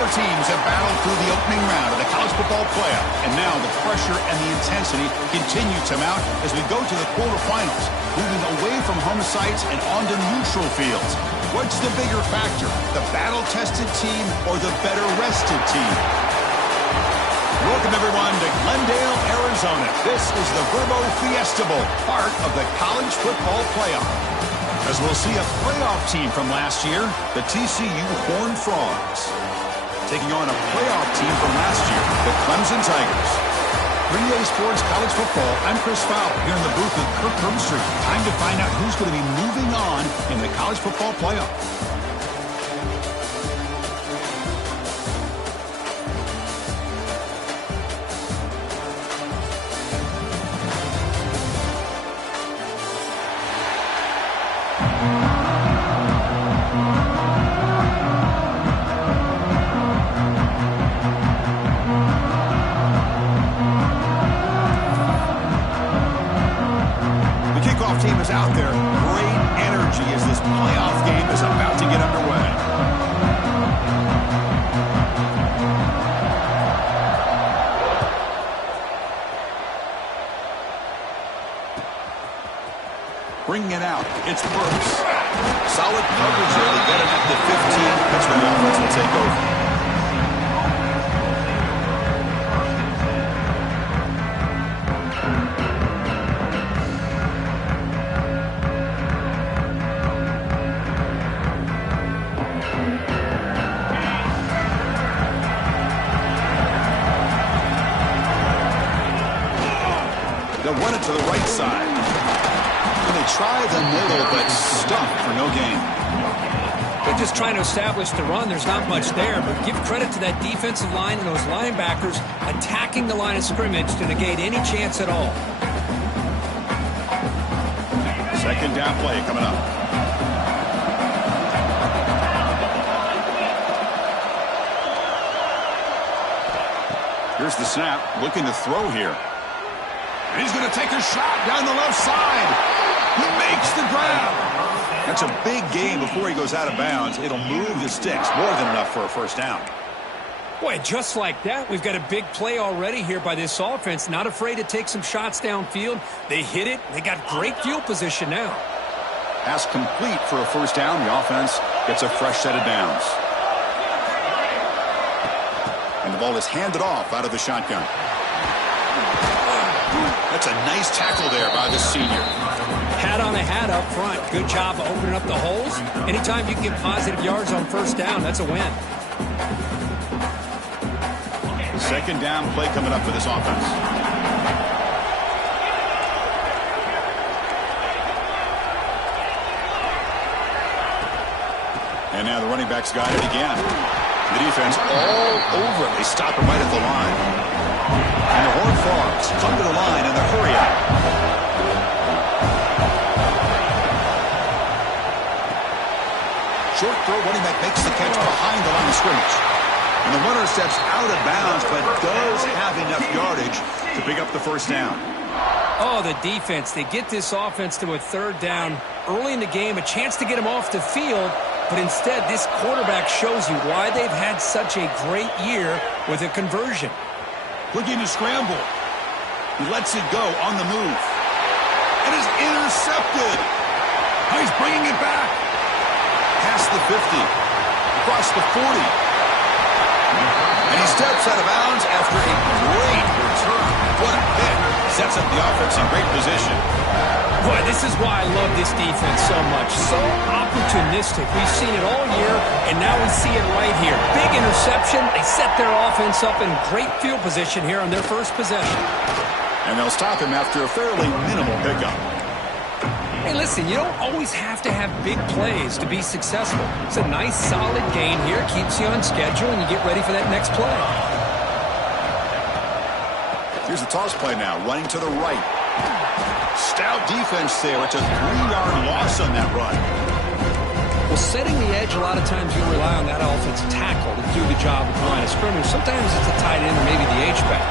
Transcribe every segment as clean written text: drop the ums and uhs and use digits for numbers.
Four teams have battled through the opening round of the college football playoff, and now the pressure and the intensity continue to mount as we go to the quarterfinals, moving away from home sites and onto neutral fields. What's the bigger factor, the battle-tested team or the better-rested team? Welcome, everyone, to Glendale, Arizona. This is the Verbo Fiesta Bowl, part of the college football playoff. As we'll see a playoff team from last year, the TCU Horned Frogs, taking on a playoff team from last year, the Clemson Tigers. 3A Sports College Football, I'm Chris Fowler, here in the booth with Kirk Herbstreit. Time to find out who's going to be moving on in the college football playoff. Team is out there. Great energy as this playoff game is about to get underway. Bringing it out, it's Burks. Solid coverage there. They get him at the 15. That's where the offense will take over. They'll run it to the right side. And they try the middle, but stuffed for no gain. They're just trying to establish the run. There's not much there, but give credit to that defensive line and those linebackers attacking the line of scrimmage to negate any chance at all. Second down play coming up. Here's the snap, looking to throw here. And he's going to take a shot down the left side. He makes the grab. That's a big gain before he goes out of bounds. It'll move the sticks, more than enough for a first down. Boy, just like that, we've got a big play already here by this offense. Not afraid to take some shots downfield. They hit it. They got great field position now. Pass complete for a first down. The offense gets a fresh set of downs. And the ball is handed off out of the shotgun. That's a nice tackle there by the senior. Hat on a hat up front. Good job of opening up the holes. Anytime you can get positive yards on first down, that's a win. Second down play coming up for this offense. And now the running backs got it again. The defense all over it. They stop him right at the line. And the Horned Frogs come to the line in the hurry up. Short throw, running back makes the catch behind the line of scrimmage. And the runner steps out of bounds, but does have enough yardage to pick up the first down. Oh, the defense. They get this offense to a third down early in the game, a chance to get him off the field. But instead, this quarterback shows you why they've had such a great year with a conversion. Looking to scramble. He lets it go on the move. It is intercepted. Oh, he's bringing it back. Past the 50. Across the 40. And he steps out of bounds after a great return. What a hit. Sets up the offense in great position. Boy, this is why I love this defense so much. So opportunistic. We've seen it all year, and now we see it right here. Big interception. They set their offense up in great field position here on their first possession. And they'll stop him after a fairly minimal pickup. Hey, listen, you don't always have to have big plays to be successful. It's a nice, solid gain here. Keeps you on schedule, and you get ready for that next play. Here's the toss play now, running to the right. Stout defense there. It's a 3-yard loss on that run. Well, setting the edge, a lot of times you rely on that offensive tackle to do the job at the line of scrimmage. Sometimes it's a tight end or maybe the H-back.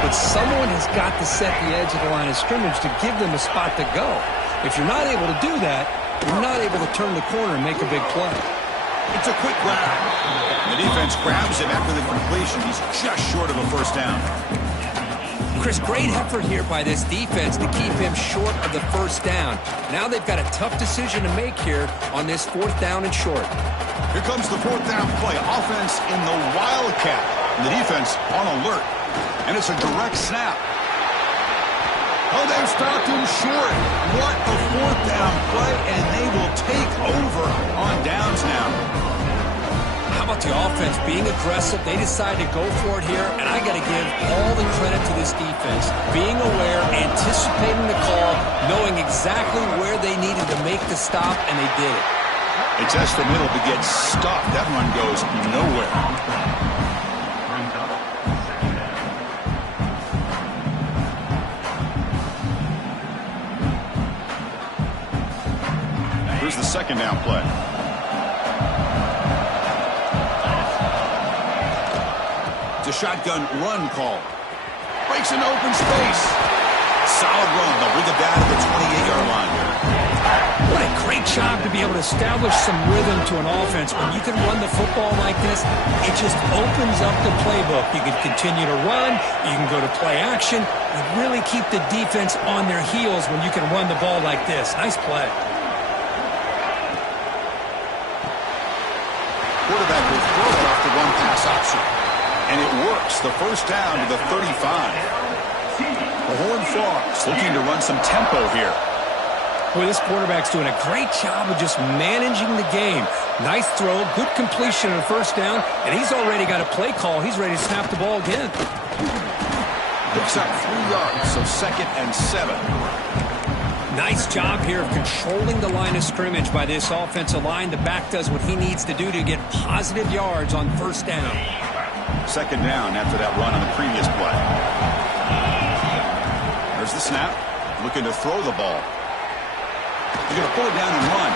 But someone has got to set the edge of the line of scrimmage to give them a spot to go. If you're not able to do that, you're not able to turn the corner and make a big play. It's a quick grab. The defense grabs him after the completion. He's just short of a first down. Chris, great effort here by this defense to keep him short of the first down. Now they've got a tough decision to make here on this 4th down and short. Here comes the 4th down play. Offense in the Wildcat. And the defense on alert. And it's a direct snap. Oh, they've stopped him short. What a 4th down play, and they will take over on downs now. How about the offense being aggressive? They decide to go for it here, and I got to give all the credit to this defense. Being aware, anticipating the call, knowing exactly where they needed to make the stop, and they did it. They test the middle to get stopped. That run goes nowhere. Here's the 2nd down play. It's a shotgun run call. Breaks an open space. Solid run. They'll bring it down to the 28-yard line. What a great job to be able to establish some rhythm to an offense. When you can run the football like this, it just opens up the playbook. You can continue to run. You can go to play action. You really keep the defense on their heels when you can run the ball like this. Nice play. Quarterback will throw it off the one-pass option. And it works. The first down to the 35. The Horned Frogs looking to run some tempo here. Boy, this quarterback's doing a great job of just managing the game. Nice throw, good completion on the first down, and he's already got a play call. He's ready to snap the ball again. Picks up 3 yards, so 2nd and 7. Nice job here of controlling the line of scrimmage by this offensive line. The back does what he needs to do to get positive yards on first down. 2nd down after that run on the previous play. There's the snap. Looking to throw the ball. They're going to pull it down and run.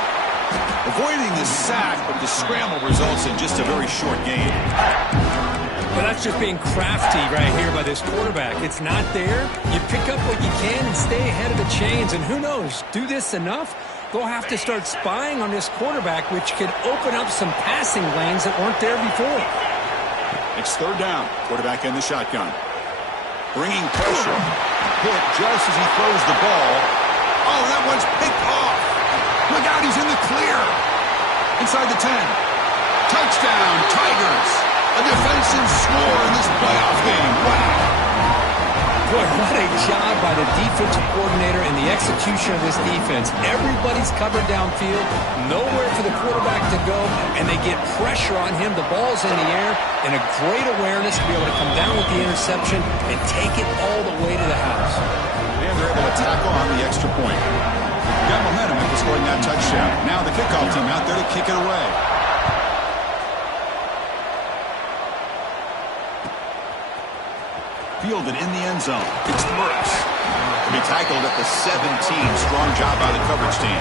Avoiding the sack, but the scramble results in just a very short gain. But that's just being crafty right here by this quarterback. It's not there. You pick up what you can and stay ahead of the chains. And who knows, do this enough, they'll have to start spying on this quarterback, which could open up some passing lanes that weren't there before. It's 3rd down. Quarterback in the shotgun. Bringing pressure. Hit just as he throws the ball. Oh, that one's picked off. Look out, he's in the clear. Inside the 10. Touchdown, Tigers. A defensive score in this playoff game. Wow. Boy, what a job by the defensive coordinator and the execution of this defense. Everybody's covered downfield, nowhere for the quarterback to go, and they get pressure on him. The ball's in the air, and a great awareness to be able to come down with the interception and take it all the way to the house. And they're able to tackle on the extra point. Got momentum after scoring that touchdown. Now the kickoff team out there to kick it away. Fielded in the end zone. It's Mertz. To be tackled at the 17. Strong job by the coverage team.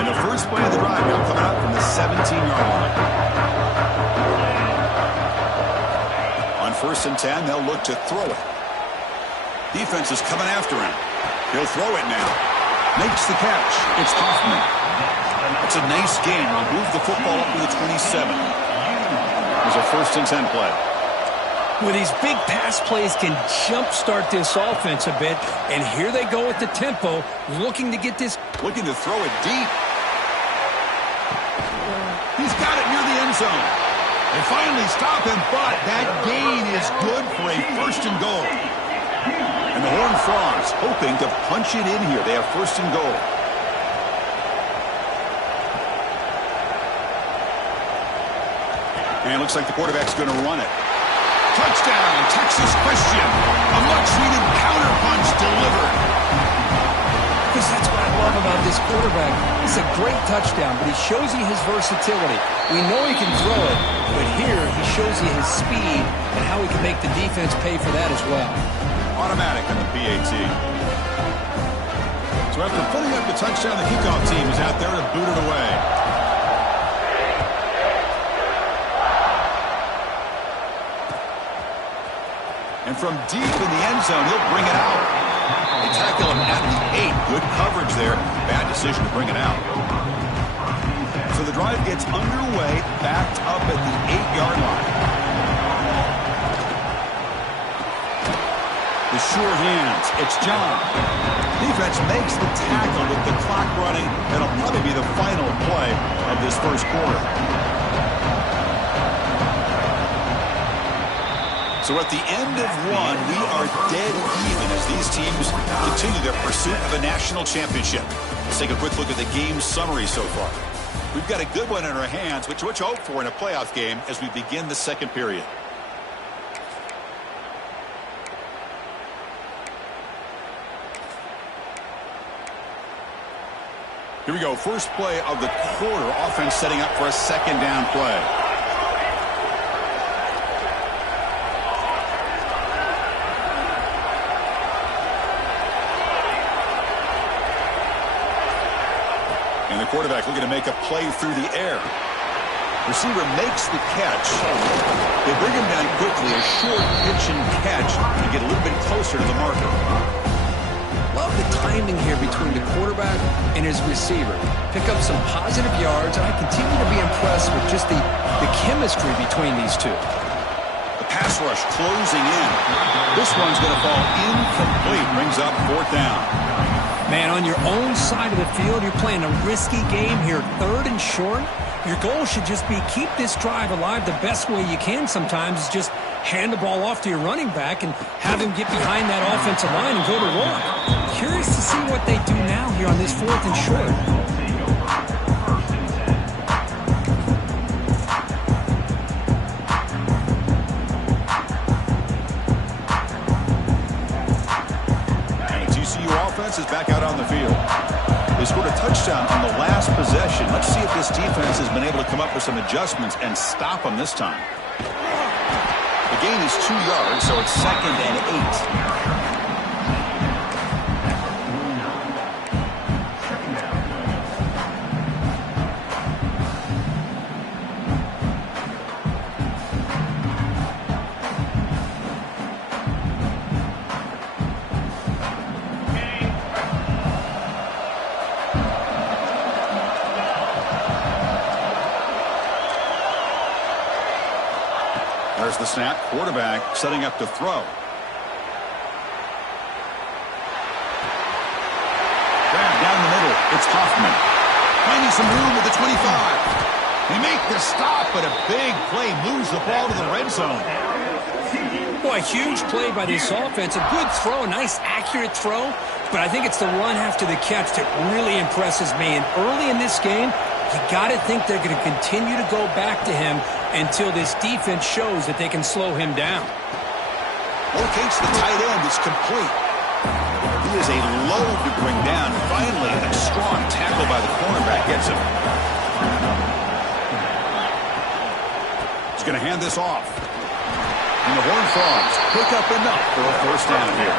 And the first play of the drive now coming up from the 17-yard line. On 1st and 10, they'll look to throw it. Defense is coming after him. He'll throw it now. Makes the catch. It's Hoffman. It's a nice game. He'll move the football up to the 27. There's a 1st and 10 play. Well, these big pass plays can jumpstart this offense a bit, and here they go with the tempo, looking to get this. Looking to throw it deep. He's got it near the end zone. They finally stop him, but that gain is good for a 1st and goal. And the Horned Frogs hoping to punch it in here. They have 1st and goal. And it looks like the quarterback's going to run it. Touchdown, Texas Christian. A much-needed counterpunch delivered. Because that's what I love about this quarterback. It's a great touchdown, but he shows you his versatility. We know he can throw it, but here he shows you his speed and how he can make the defense pay for that as well. Automatic on the PAT. So after putting up the touchdown, the kickoff team is out there to boot it away. And from deep in the end zone, he'll bring it out. They tackle him at the 8. Good coverage there. Bad decision to bring it out. So the drive gets underway, backed up at the 8-yard line. The sure hands. It's John. Defense makes the tackle with the clock running. That'll probably be the final play of this first quarter. So at the end of one, we are dead even as these teams continue their pursuit of a national championship. Let's take a quick look at the game summary so far. We've got a good one in our hands, which we hope for in a playoff game as we begin the second period. Here we go. First play of the quarter. Offense setting up for a second down play. And the quarterback looking to make a play through the air. Receiver makes the catch. They bring him down quickly. A short pitch and catch to get a little bit closer to the marker. Love the timing here between the quarterback and his receiver. Pick up some positive yards, and I continue to be impressed with just the chemistry between these two. The pass rush closing in. This one's going to fall incomplete. Brings up 4th down. Man, on your own side of the field, you're playing a risky game here, 3rd and short. Your goal should just be keep this drive alive the best way you can sometimes is just hand the ball off to your running back and have him get behind that offensive line and go to work. Curious to see what they do now here on this 4th and short. Is back out on the field. They scored a touchdown on the last possession. Let's see if this defense has been able to come up with some adjustments and stop them this time. The gain is 2 yards, so it's 2nd and 8. There's the snap. Quarterback setting up to throw. Grab down the middle. It's Hoffman. Finding some room at the 25. They make the stop, but a big play moves the ball to the red zone. Boy, a huge play by this offense. A good throw, a nice accurate throw. But I think it's the run after the catch that really impresses me. And early in this game, you got to think they're going to continue to go back to him until this defense shows that they can slow him down. Locates the tight end. It's complete. He is a load to bring down. Finally, a strong tackle by the cornerback gets him. He's going to hand this off. And the Horned Frogs pick up enough for a 1st down here.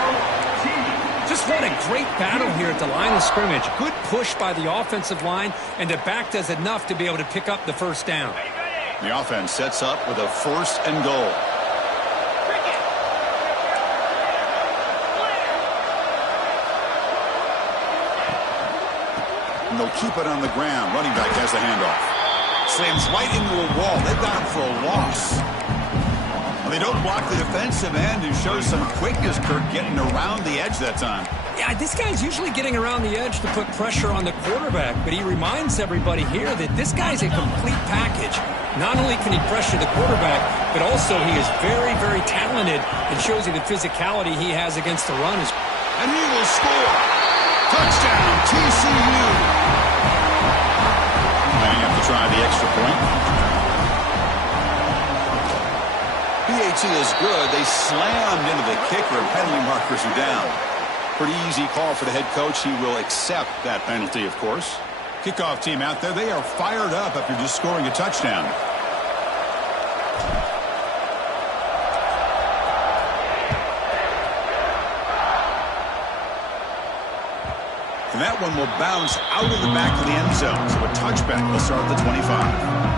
Just what a great battle here at the line of scrimmage. Good push by the offensive line, and the back does enough to be able to pick up the 1st down. The offense sets up with a 1st and goal. And they'll keep it on the ground. Running back has the handoff. Slams right into a wall. They've got him for a loss. They don't block the defensive end and show some quickness, Kirk, getting around the edge that time. Yeah, this guy's usually getting around the edge to put pressure on the quarterback, but he reminds everybody here that this guy's a complete package. Not only can he pressure the quarterback, but also he is very, very talented and shows you the physicality he has against the run. And he will score. Touchdown, TCU. Now you have to try the extra point. PAT is good. They slammed into the kicker, and penalty markers are down. Pretty easy call for the head coach. He will accept that penalty, of course. Kickoff team out there, they are fired up after just scoring a touchdown. And that one will bounce out of the back of the end zone. So a touchback will start at the 25.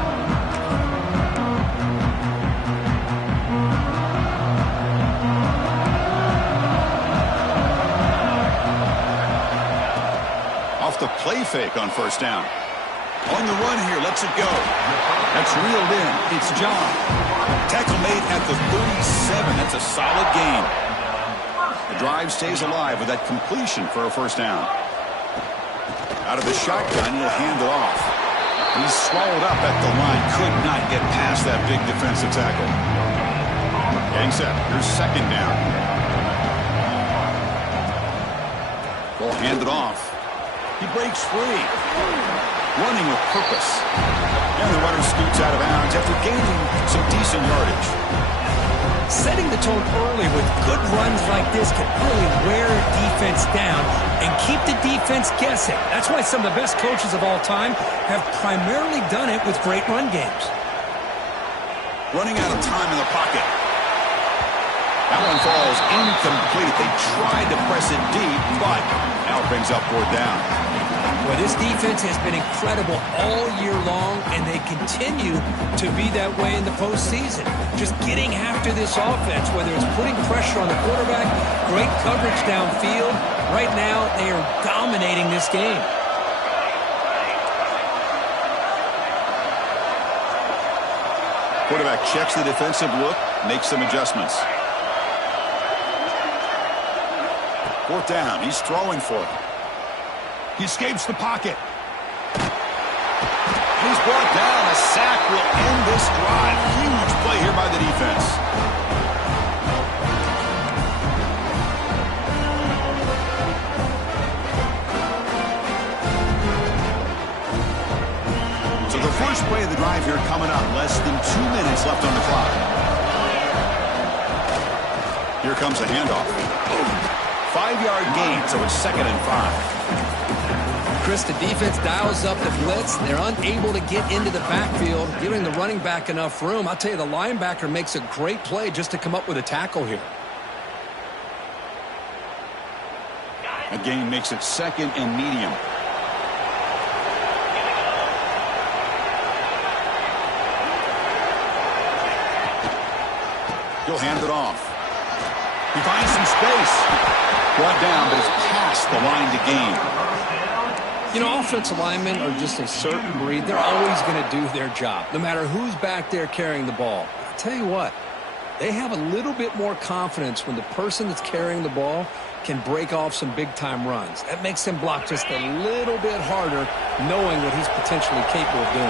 fake on first down. On the run here, lets it go. That's reeled in. It's John. Tackle made at the 37. That's a solid gain. The drive stays alive with that completion for a first down. Out of the shotgun, he'll hand it off. He's swallowed up at the line. Could not get past that big defensive tackle. Gang set. Here's second down. They'll hand it off. He breaks free. Running with purpose. And the runner scoots out of bounds after gaining some decent yardage. Setting the tone early with good runs like this can really wear a defense down and keep the defense guessing. That's why some of the best coaches of all time have primarily done it with great run games. Running out of time in the pocket. That one falls incomplete. They tried to press it deep, but now it brings up fourth down. Well, this defense has been incredible all year long, and they continue to be that way in the postseason. Just getting after this offense, whether it's putting pressure on the quarterback, great coverage downfield. Right now, they are dominating this game. Quarterback checks the defensive look, makes some adjustments. Fourth down, he's throwing for it. He escapes the pocket. He's brought down. A sack will end this drive. Huge play here by the defense. So the first play of the drive here coming up. Less than 2 minutes left on the clock. Here comes a handoff. 5-yard gain, so it's 2nd and 5. Chris, the defense dials up the blitz. They're unable to get into the backfield, giving the running back enough room. I'll tell you, the linebacker makes a great play just to come up with a tackle here. A gain makes it 2nd and medium. He'll hand it off. He finds some space. Brought down, but it's past the line to gain. You know, offensive linemen are just a certain breed. They're always going to do their job, no matter who's back there carrying the ball. I'll tell you what, they have a little bit more confidence when the person that's carrying the ball can break off some big-time runs. That makes them block just a little bit harder, knowing what he's potentially capable of doing.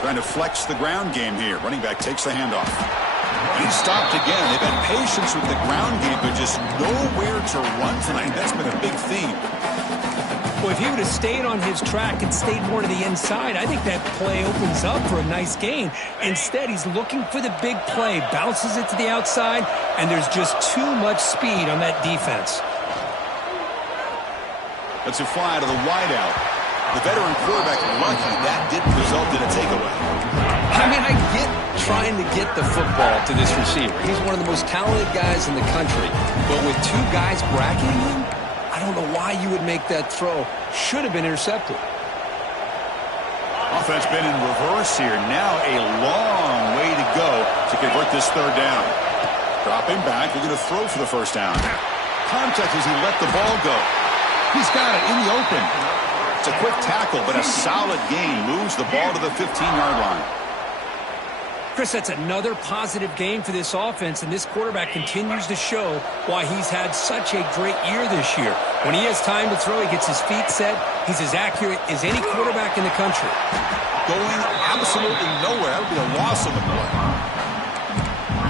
Trying to flex the ground game here. Running back takes the handoff. He's stopped again. They've had patience with the ground game, but just nowhere to run tonight. That's been a big theme. Well, if he would have stayed on his track and stayed more to the inside, I think that play opens up for a nice gain. Instead, he's looking for the big play, bounces it to the outside, and there's just too much speed on that defense. Let's it fly to the wideout. The veteran quarterback lucky that didn't result in a takeaway. I mean, I get trying to get the football to this receiver. He's one of the most talented guys in the country. But with two guys bracketing him, I don't know why you would make that throw. Should have been intercepted. Offense been in reverse here. Now a long way to go to convert this third down. Dropping back. We're going to throw for the first down. Contact as he let the ball go. He's got it in the open. It's a quick tackle, but a solid gain moves the ball to the 15-yard line. Chris, that's another positive game for this offense, and this quarterback continues to show why he's had such a great year this year. When he has time to throw, he gets his feet set. He's as accurate as any quarterback in the country. Going absolutely nowhere. That would be a loss of the play.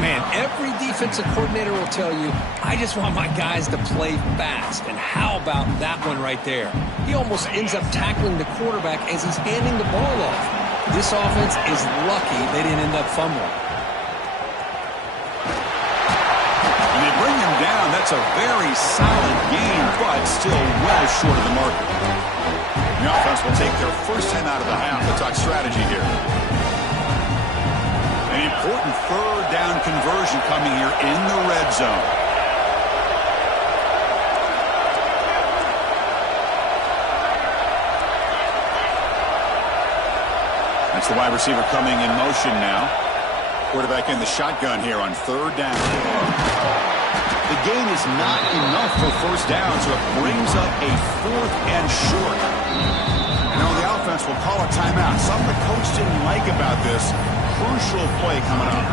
Man, every defensive coordinator will tell you, I just want my guys to play fast. And how about that one right there? He almost ends up tackling the quarterback as he's handing the ball off. This offense is lucky they didn't end up fumbling. And they bring him down. That's a very solid gain, but still well short of the marker. The offense will take their first time out of the half to talk strategy here. An important third down conversion coming here in the red zone. That's the wide receiver coming in motion now. Quarterback in the shotgun here on third down. The gain is not enough for first down, so it brings up a 4th and short. And now the offense will call a timeout. Something the coach didn't like about this. Crucial play coming up.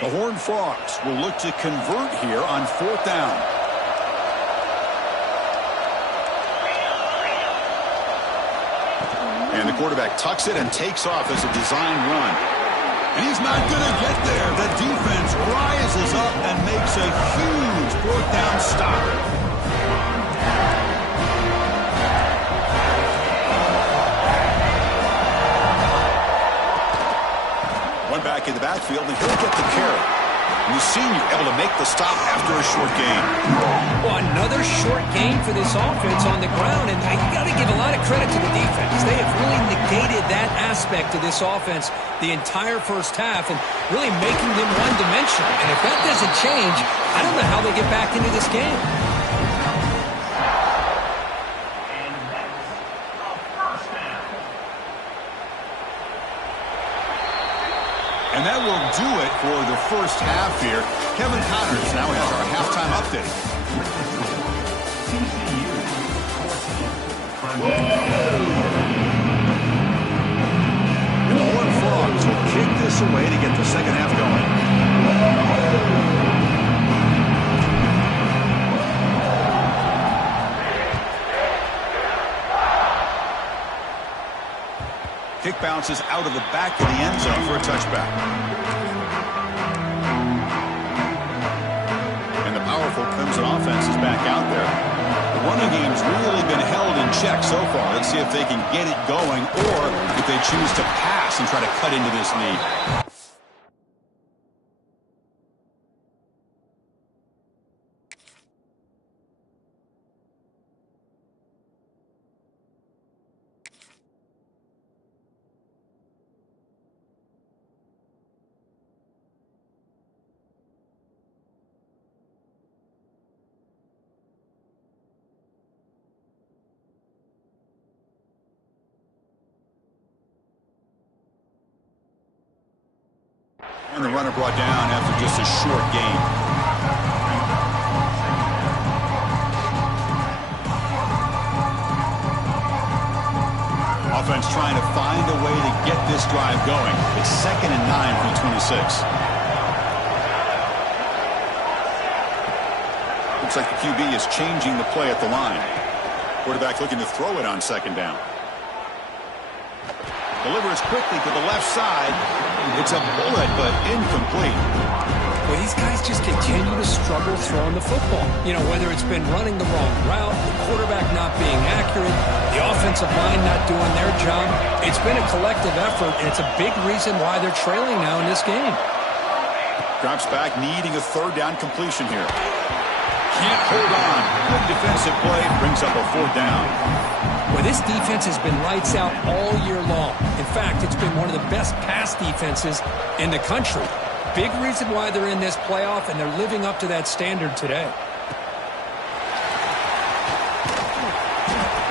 The Horned Frogs will look to convert here on 4th down. And the quarterback tucks it and takes off as a design run. And he's not going to get there. The defense rises up and makes a huge 4th down stop. One back in the backfield, and he'll get the carry. And the senior able to make the stop after a short gain. Well, another short gain for this offense on the ground, and I got to give a lot of credit to the defense. They have really negated that aspect of this offense the entire first half and really making them one-dimensional. And if that doesn't change, I don't know how they get back into this game. And that will do it for the first half here. Kevin Connors now has our halftime update. And the Horned Frogs will kick this away to get the second half going. Kick bounces out of the back of the end zone for a touchback. And the powerful Crimson offense is back out there. The running game's really been held in check so far. Let's see if they can get it going or if they choose to pass and try to cut into this lead. And the runner brought down after just a short gain. Offense trying to find a way to get this drive going. It's 2nd and 9 from 26. Looks like the QB is changing the play at the line. Quarterback looking to throw it on 2nd down. Delivers quickly to the left side. It's a bullet, but incomplete. Well, these guys just continue to struggle throwing the football. You know, whether it's been running the wrong route, the quarterback not being accurate, the offensive line not doing their job. It's been a collective effort, and it's a big reason why they're trailing now in this game. Drops back, needing a 3rd down completion here. Can't hold on. Good defensive play, brings up a 4th down. Well, this defense has been lights out all year long. In fact, it's been one of the best pass defenses in the country. Big reason why they're in this playoff, and they're living up to that standard today.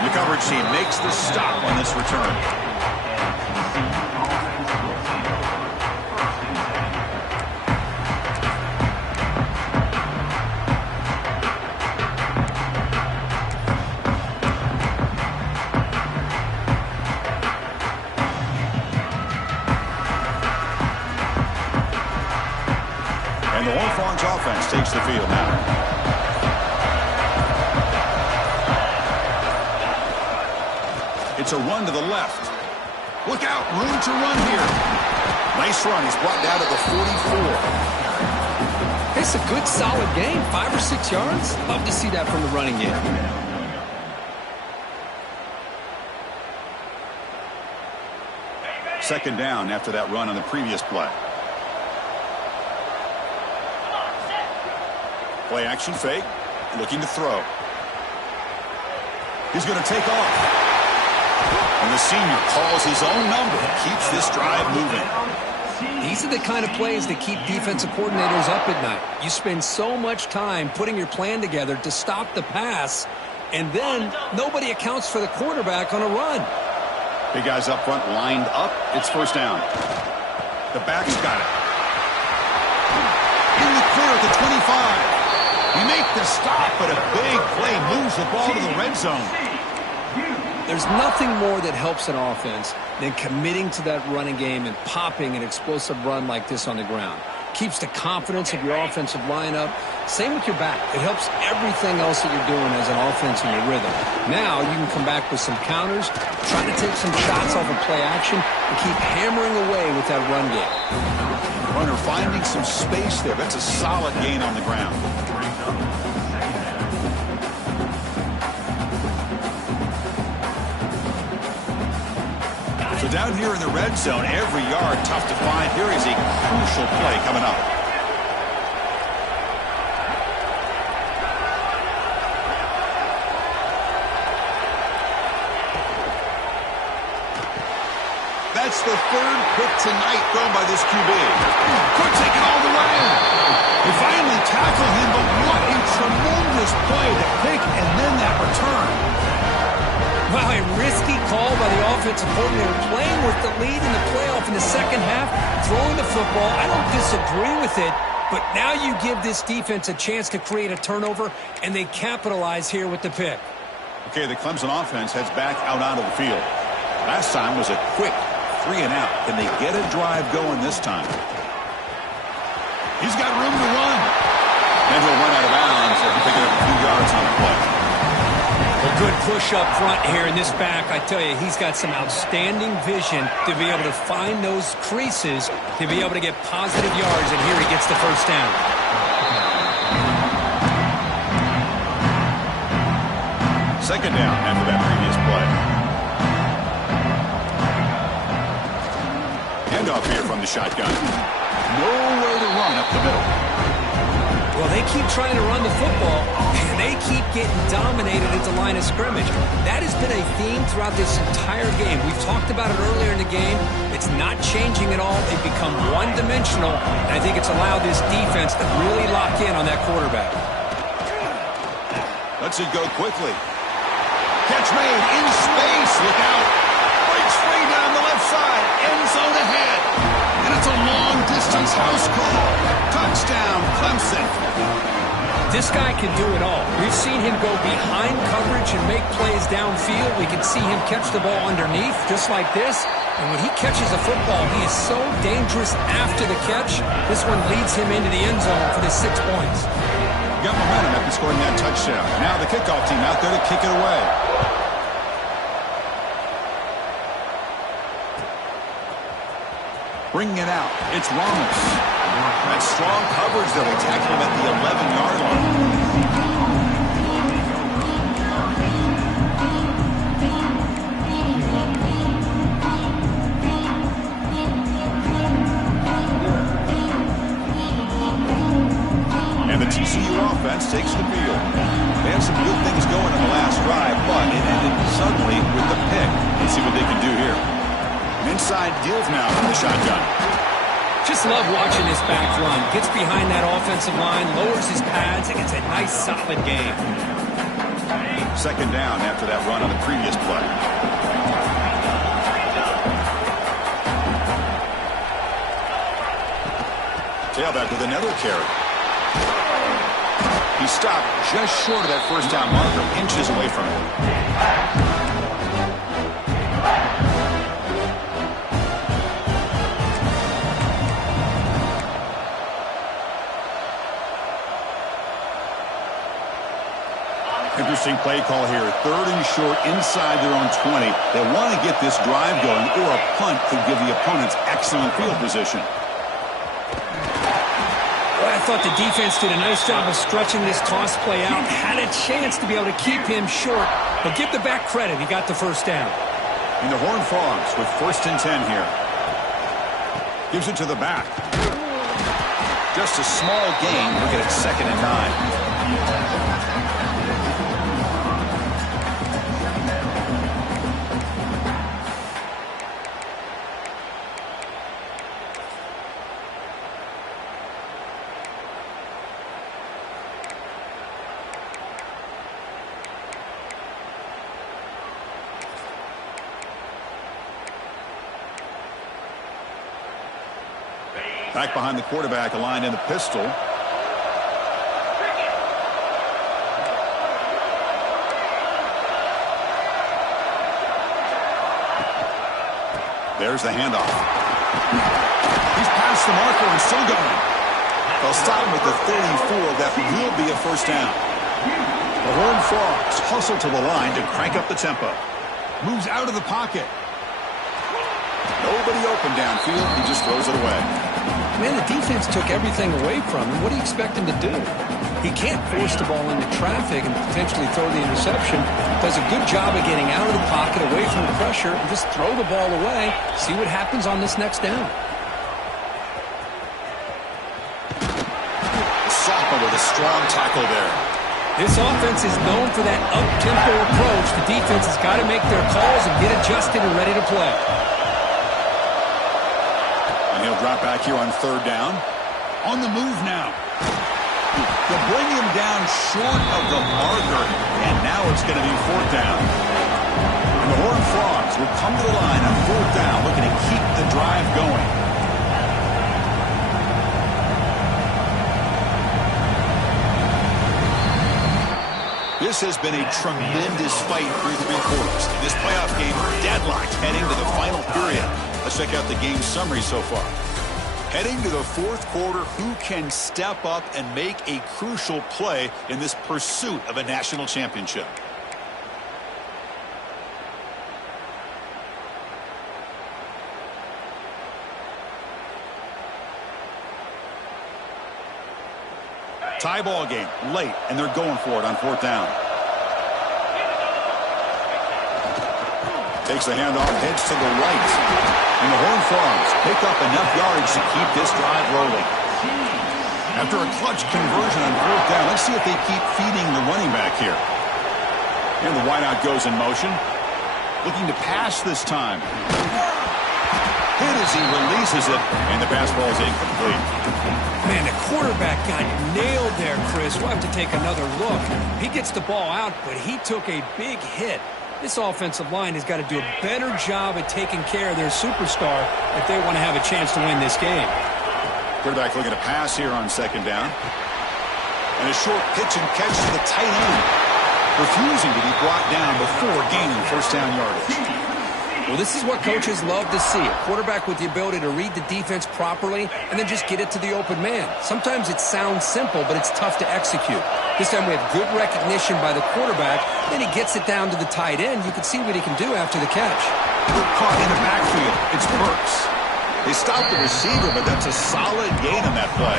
The coverage team makes the stop on this return. And the Horned Frogs offense takes the field now. It's a run to the left. Look out, room to run here. Nice run. He's brought down to the 44. It's a good, solid game. 5 or 6 yards. Love to see that from the running game. Second down after that run on the previous play. Play action fake. Looking to throw. He's going to take off. And the senior calls his own number. Keeps this drive moving. These are the kind of plays that keep defensive coordinators up at night. You spend so much time putting your plan together to stop the pass, and then nobody accounts for the quarterback on a run. Big guys up front lined up. It's first down. The back's got it. In the clear at the 25. You make the stop, but a big play moves the ball to the red zone. There's nothing more that helps an offense than committing to that running game and popping an explosive run like this on the ground. Keeps the confidence of your offensive lineup. Same with your back. It helps everything else that you're doing as an offense in your rhythm. Now you can come back with some counters, try to take some shots off of play action, and keep hammering away with that run game. Runner finding some space there. That's a solid gain on the ground. So down here in the red zone, every yard tough to find. Here is a crucial play coming up. That's the third pick tonight thrown by this QB. Could take it all the way. They finally tackle him, but what a tremendous play. The pick and then that return. Wow, a risky call by the offensive coordinator, playing with the lead in the playoff in the second half, throwing the football. I don't disagree with it, but now you give this defense a chance to create a turnover, and they capitalize here with the pick. Okay, the Clemson offense heads back out onto the field. Last time was a quick 3 and out. Can they get a drive going this time? He's got room to run. And he'll run out of bounds after picking up a few yards on the play. A good push up front here in this back. I tell you, he's got some outstanding vision to be able to find those creases, to be able to get positive yards, and here he gets the first down. Second down after that previous play. Handoff here from the shotgun. Nowhere to run up the middle. Well, they keep trying to run the football, and they keep getting dominated at the line of scrimmage. That has been a theme throughout this entire game. We've talked about it earlier in the game. It's not changing at all. They've become one-dimensional, and I think it's allowed this defense to really lock in on that quarterback. Lets it go quickly. Catch made in space. Look out. Breaks free down the left side. End zone ahead. And it's a long-distance house call. Touchdown, Clemson. This guy can do it all. We've seen him go behind coverage and make plays downfield. We can see him catch the ball underneath, just like this. And when he catches a football, he is so dangerous after the catch. This one leads him into the end zone for the 6 points. Got momentum after scoring that touchdown. Now the kickoff team out there to kick it away. Bringing it out, it's Ramos. That strong coverage, though. They tackle him at the 11-yard line. And the TCU offense takes the field. They had some good things going in the last drive, but it ended suddenly with the pick. Let's see what they can do here. Inside deals now from the shotgun. Just love watching this back run. Gets behind that offensive line, lowers his pads, and gets a nice, solid game. Second down after that run on the previous play. Tailback with another carry. He stopped just short of that first down marker, inches away from it. Interesting play call here. 3rd and short inside their own 20. They want to get this drive going, or a punt could give the opponents excellent field position. Well, I thought the defense did a nice job of stretching this toss play out. Had a chance to be able to keep him short, but give the back credit. He got the first down. And the Horned Frogs with 1st and 10 here. Gives it to the back. Just a small gain. Look at it, 2nd and 9. Back behind the quarterback, aligned in the pistol. There's the handoff. He's past the marker and still going. They'll stop him at the 34. That will be a first down. The Horned Frogs hustle to the line to crank up the tempo. Moves out of the pocket. Nobody open downfield. He just throws it away. Man, the defense took everything away from him. What do you expect him to do? He can't force the ball into traffic and potentially throw the interception. Does a good job of getting out of the pocket, away from the pressure, and just throw the ball away. See what happens on this next down. Saka with a strong tackle there. This offense is known for that up-tempo approach. The defense has got to make their calls and get adjusted and ready to play. And he'll drop back here on third down. On the move now. They'll bring him down short of the marker, and now it's going to be fourth down. And the Horned Frogs will come to the line on fourth down, looking to keep the drive going. This has been a tremendous fight through three quarters. In this playoff game, deadlocked heading to the final period. Let's check out the game summary so far. Heading to the fourth quarter, who can step up and make a crucial play in this pursuit of a national championship? Tie ball game, late, and they're going for it on fourth down. Takes the handoff, heads to the right. And the Horned Frogs pick up enough yardage to keep this drive rolling. After a clutch conversion on fourth down, let's see if they keep feeding the running back here. And the wideout goes in motion. Looking to pass this time. Hit as he releases it, and the pass ball is incomplete. Man, the quarterback got nailed there, Chris. We'll have to take another look. He gets the ball out, but he took a big hit. This offensive line has got to do a better job at taking care of their superstar if they want to have a chance to win this game. Quarterback looking to pass here on second down. And a short pitch and catch to the tight end. Refusing to be brought down before gaining first down yardage. Well, this is what coaches love to see. A quarterback with the ability to read the defense properly and then just get it to the open man. Sometimes it sounds simple, but it's tough to execute. This time we have good recognition by the quarterback. Then he gets it down to the tight end. You can see what he can do after the catch. Caught in the backfield. It's Burks. They stopped the receiver, but that's a solid gain on that play.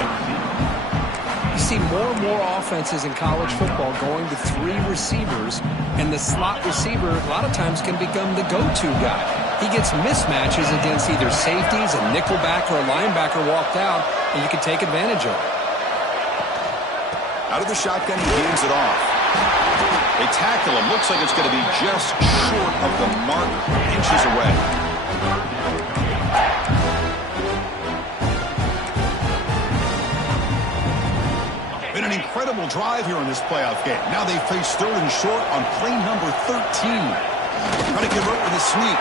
You see more and more offenses in college football going to three receivers, and the slot receiver a lot of times can become the go-to guy. He gets mismatches against either safeties, a nickelback, or a linebacker walked out, and you can take advantage of it. Out of the shotgun, he gains it off. They tackle him. Looks like it's going to be just short of the mark, inches away. Been an incredible drive here in this playoff game. Now they face third and short on play number 13. Trying to convert with a sneak.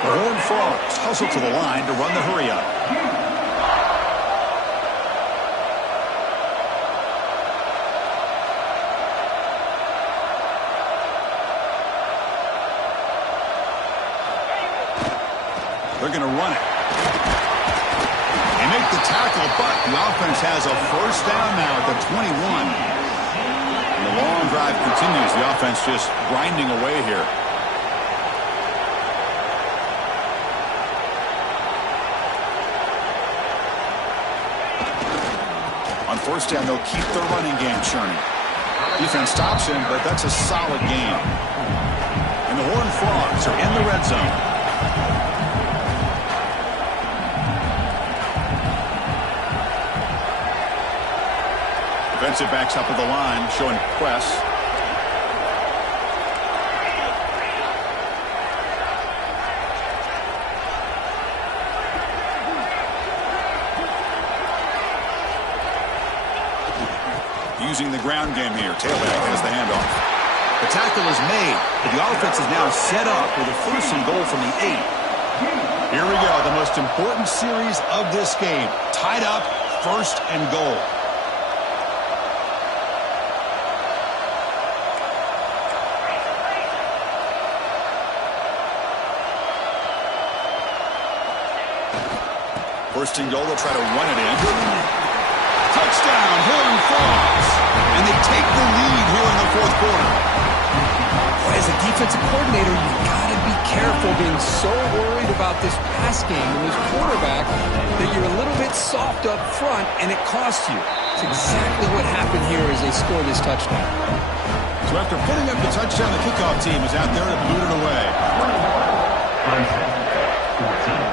The Horned Frogs hustle to the line to run the hurry-up. They're going to run it. They make the tackle, but the offense has a first down now at the 21. And the long drive continues. The offense just grinding away here. On first down, they'll keep their running game churning. Defense stops him, but that's a solid game. And the Horned Frogs are in the red zone. Defensive backs up at the line, showing press. Using the ground game here. Tailback has the handoff. The tackle is made, but the offense is now set up with a first and goal from the 8. Here we go, the most important series of this game. Tied up, 1st and goal. First and goal, they'll try to run it in. Touchdown, Horned Frogs. And they take the lead here in the 4th quarter. Boy, as a defensive coordinator, you've got to be careful being so worried about this pass game and this quarterback that you're a little bit soft up front and it costs you. It's exactly what happened here as they score this touchdown. So after putting up the touchdown, the kickoff team is out there to boot it away. 14.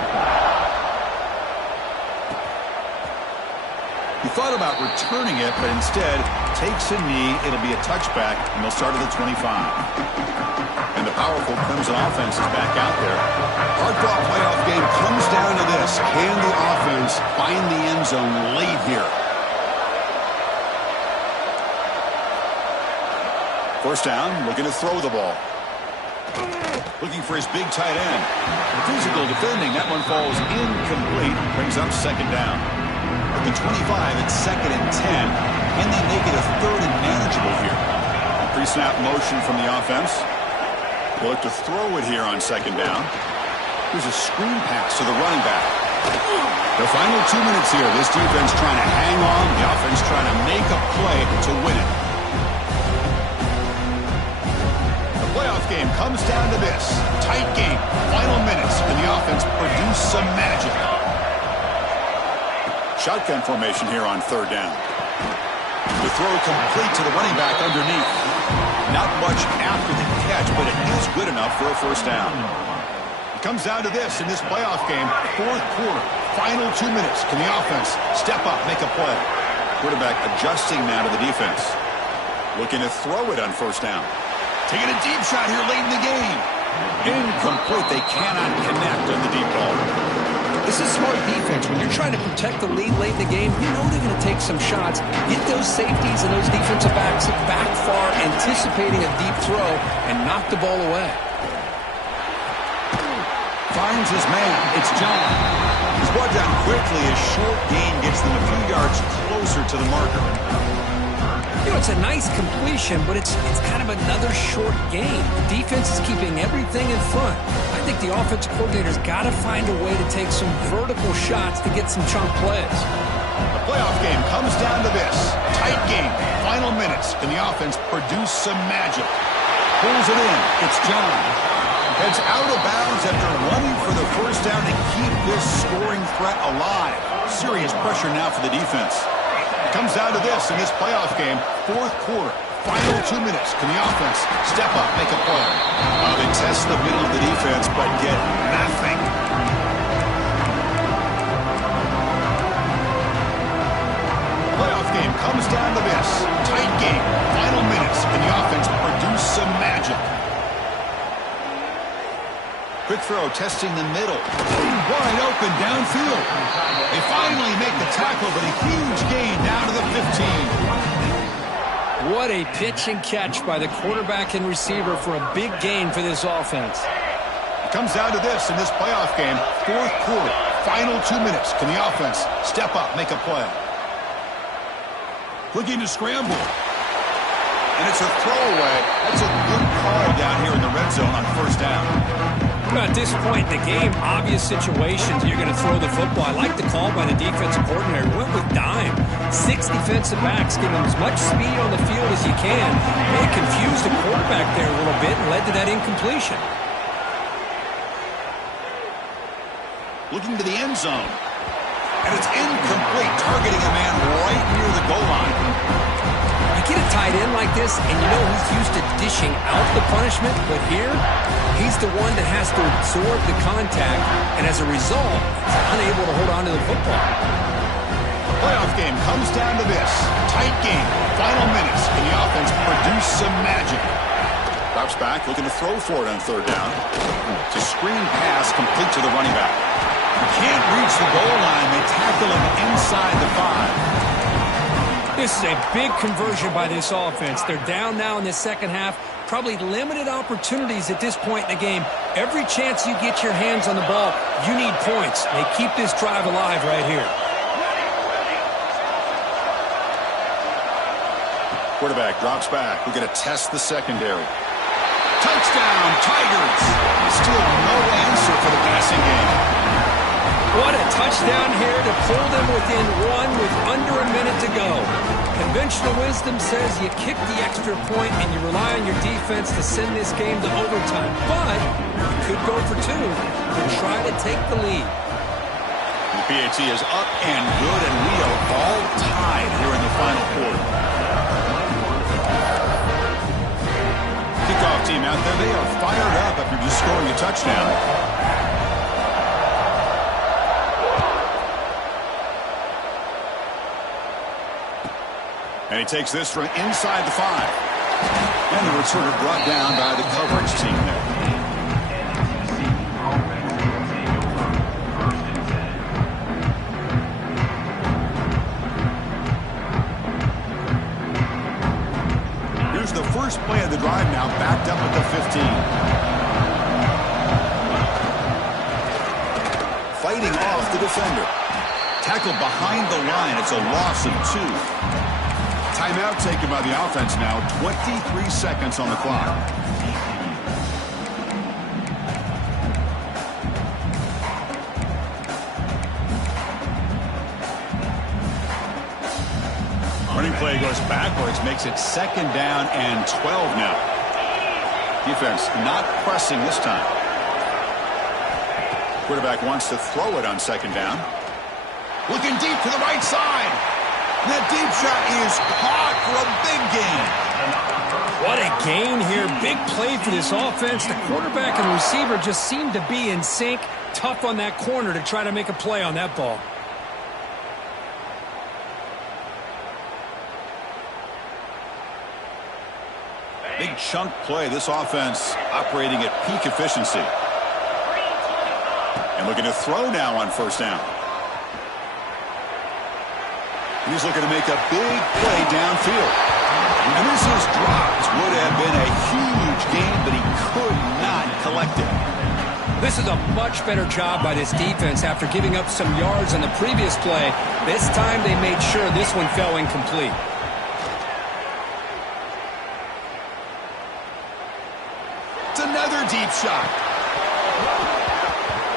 He thought about returning it, but instead takes a knee. It'll be a touchback, and they'll start at the 25. And the powerful Crimson offense is back out there. Hard-fought playoff game comes down to this. Can the offense find the end zone late here? First down, looking to throw the ball. Looking for his big tight end. Physical defending. That one falls incomplete. Brings up 2nd down. At the 25, it's 2nd and 10. Can they make it a 3rd and manageable here? Pre-snap motion from the offense. They'll look to throw it here on 2nd down. Here's a screen pass to the running back. The final 2 minutes here. This defense trying to hang on. The offense trying to make a play to win it. The playoff game comes down to this. Tight game. Final minutes. And the offense produce some magic. Shotgun formation here on 3rd down. The throw complete to the running back underneath. Not much after the catch, but it is good enough for a 1st down. It comes down to this in this playoff game. 4th quarter, final 2 minutes. Can the offense step up, make a play? Quarterback adjusting now to the defense. Looking to throw it on 1st down. Taking a deep shot here late in the game. Incomplete. They cannot connect on the deep ball. This is smart defense. When you're trying to protect the lead late in the game, you know they're going to take some shots, get those safeties and those defensive backs back far, anticipating a deep throw, and knock the ball away. Finds his man. It's John. He's brought down quickly. A short gain gets them a few yards closer to the marker. You know, it's a nice completion, but it's kind of another short game. The defense is keeping everything in front. I think the offensive coordinator's got to find a way to take some vertical shots to get some chunk plays. The playoff game comes down to this. Tight game. Final minutes. Can the offense produce some magic? Pulls it in. It's John. Heads out of bounds after running for the 1st down to keep this scoring threat alive. Serious pressure now for the defense. It comes down to this in this playoff game. 4th quarter. Final 2 minutes. Can the offense step up, make a play? They test the middle of the defense, but get nothing. Playoff game comes down to this. Tight game. Final minutes. Can the offense produce some magic? Quick throw, testing the middle. Wide open downfield. They finally make the tackle, but a huge gain down to the 15. What a pitch and catch by the quarterback and receiver for a big gain for this offense. It comes down to this in this playoff game. 4th quarter, final 2 minutes. Can the offense step up, make a play? Looking to scramble. And it's a throwaway. That's a good call down here in the red zone on 1st down. At this point in the game, obvious situations, you're going to throw the football. I like the call by the defensive coordinator. Went with dime. 6 defensive backs, give them as much speed on the field as you can. May have confused the quarterback there a little bit and led to that incompletion. Looking to the end zone. And it's incomplete, targeting a man right near the goal line. You get a tight end like this, and you know he's used to dishing out the punishment, but here, he's the one that has to absorb the contact, and as a result, he's unable to hold on to the football. The playoff game comes down to this. Tight game, final minutes. Can the offense produce some magic? Drops back, looking to throw for it on 3rd down. It's a screen pass complete to the running back. He can't reach the goal line. They tackle him inside the 5. This is a big conversion by this offense. They're down now in the second half. Probably limited opportunities at this point in the game. Every chance you get your hands on the ball, you need points. They keep this drive alive right here. Quarterback drops back. We're going to test the secondary. Touchdown, Tigers. Still no answer for the passing game. What a touchdown here to pull them within one with under a minute to go. Conventional wisdom says you kick the extra point and you rely on your defense to send this game to overtime. But you could go for two to try to take the lead. The PAT is up and good, and we are all tied here in the final quarter. Kickoff team out there, they are fired up after just scoring a touchdown. And he takes this from inside the 5. And the returner brought down by the coverage team there. Here's the first play of the drive now, backed up at the 15. Fighting off the defender. Tackled behind the line. It's a loss of 2. Timeout taken by the offense now. 23 seconds on the clock. Running play goes backwards, makes it 2nd down and 12 now. Defense not pressing this time. Quarterback wants to throw it on 2nd down. Looking deep to the right side. That deep shot is caught for a big gain. What a gain here. Big play for this offense. The quarterback and receiver just seem to be in sync. Tough on that corner to try to make a play on that ball. Big chunk play. This offense operating at peak efficiency. And looking to throw now on 1st down. He's looking to make a big play downfield. And this is dropped. Would have been a huge gain, but he could not collect it. This is a much better job by this defense after giving up some yards on the previous play. This time they made sure this one fell incomplete. It's another deep shot.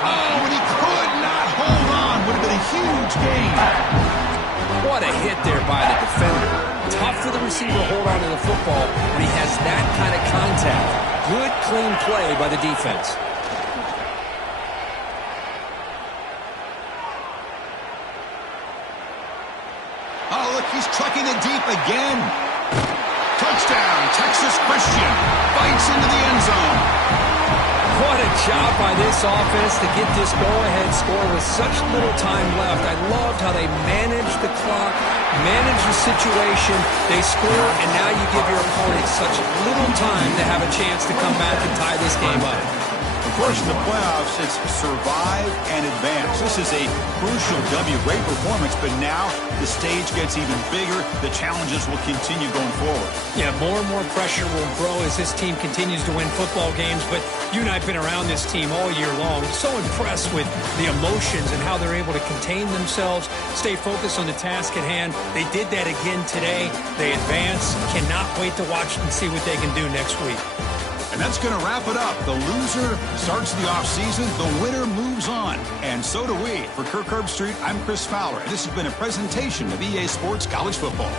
Oh, and he could not hold on. Would have been a huge gain. What a hit there by the defender. Tough for the receiver to hold on to the football when he has that kind of contact. Good, clean play by the defense. Oh, look, he's trucking it deep again. Touchdown, Texas Christian. Bites into the end zone. What a job by this offense to get this go-ahead score with such little time left. I loved how they managed the clock, managed the situation. They score, and now you give your opponent such little time to have a chance to come back and tie this game up. Of course, in the playoffs, it's survive and advance. This is a crucial W. Great performance, but now the stage gets even bigger. The challenges will continue going forward. Yeah, more and more pressure will grow as this team continues to win football games, but you and I have been around this team all year long. So impressed with the emotions and how they're able to contain themselves, stay focused on the task at hand. They did that again today. They advance. Cannot wait to watch and see what they can do next week. And that's going to wrap it up. The loser starts the offseason. The winner moves on. And so do we. For Kirk Herbstreit, I'm Chris Fowler. And this has been a presentation of EA Sports College Football.